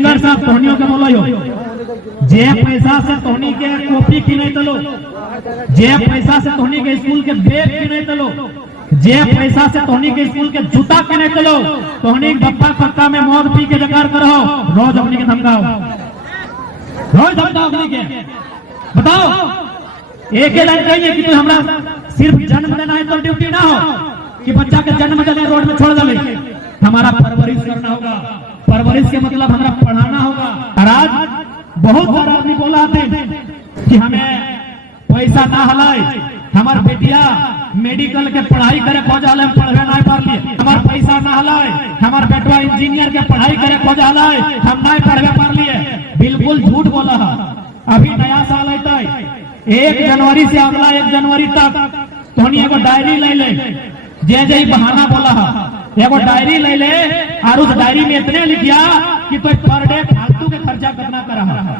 सेंगर साहब तोहनियों के बोलो जे पैसा से तोहनी के कॉपी किने तलो, जे पैसा से तोहनी के स्कूल के बैग किने तलो, जे पैसा से तोहनी के स्कूल के जूता किने तलो, तोहनी गप्पा पक्का में मौत पी के जकार करो, रोज अपनी के धमकाओ, रोज धमकाओ अपनी के। बताओ एक ही लाइन कहिए कि तू हमरा सिर्फ जन्म देना है तो ड्यूटी ना हो कि बच्चा के जन्म देने रोड में छोड़ दे। हमारा परवरिश करना होगा, परवरिश के मतलब हमारा पढ़ाना होगा। और आज बहुत सारा आदमी बोला थे कि हमें पैसा ना हलाए, हमार बेटिया मेडिकल के पढ़ाई करे खोजाले पढ़वे ना पार लिए, हमार पैसा ना हलाए, हमार बेटवा इंजीनियर के पढ़ाई करे खोजाले हम ना पढ़वे पार लिए। बिल्कुल झूठ बोला है। अभी नया साल आता है, 1 जनवरी से अगला 1 जनवरी तक तोहनी एगो डायरी ले ले, जे जे बहाना बोला है एगो डायरी ले ले और उस डायरी में इतने लिखिया कि तो पर डे फालतू के खर्चा करना करा है।